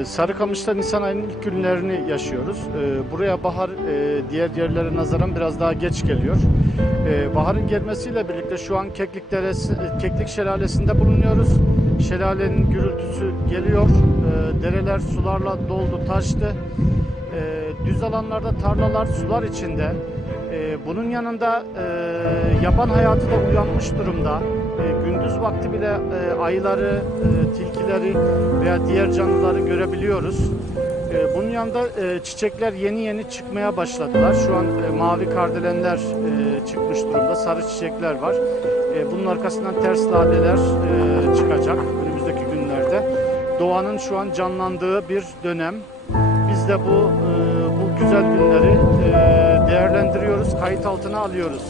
Ee, Sarıkamış'ta Nisan ayının ilk günlerini yaşıyoruz. Ee, buraya bahar e, diğer yerlere nazaran biraz daha geç geliyor. Ee, baharın gelmesiyle birlikte şu an Keklik, Deresi, Keklik Şelalesi'nde bulunuyoruz. Şelalenin gürültüsü geliyor. Dereler sularla doldu, taştı. Düz alanlarda tarlalar sular içinde. Bunun yanında e, yaban hayatı da uyanmış durumda. Ee, gündüz vakti bile e, ayıları, e, tilkileri veya diğer canlıları görebiliyoruz. Bunun yanında e, çiçekler yeni yeni çıkmaya başladılar. Şu an e, mavi kardelenler e, çıkmış durumda, sarı çiçekler var. E, bunun arkasından ters laleler e, çıkacak önümüzdeki günlerde. Doğanın şu an canlandığı bir dönem. Biz de bu e, bu güzel günleri e, değerlendiriyoruz, kayıt altına alıyoruz.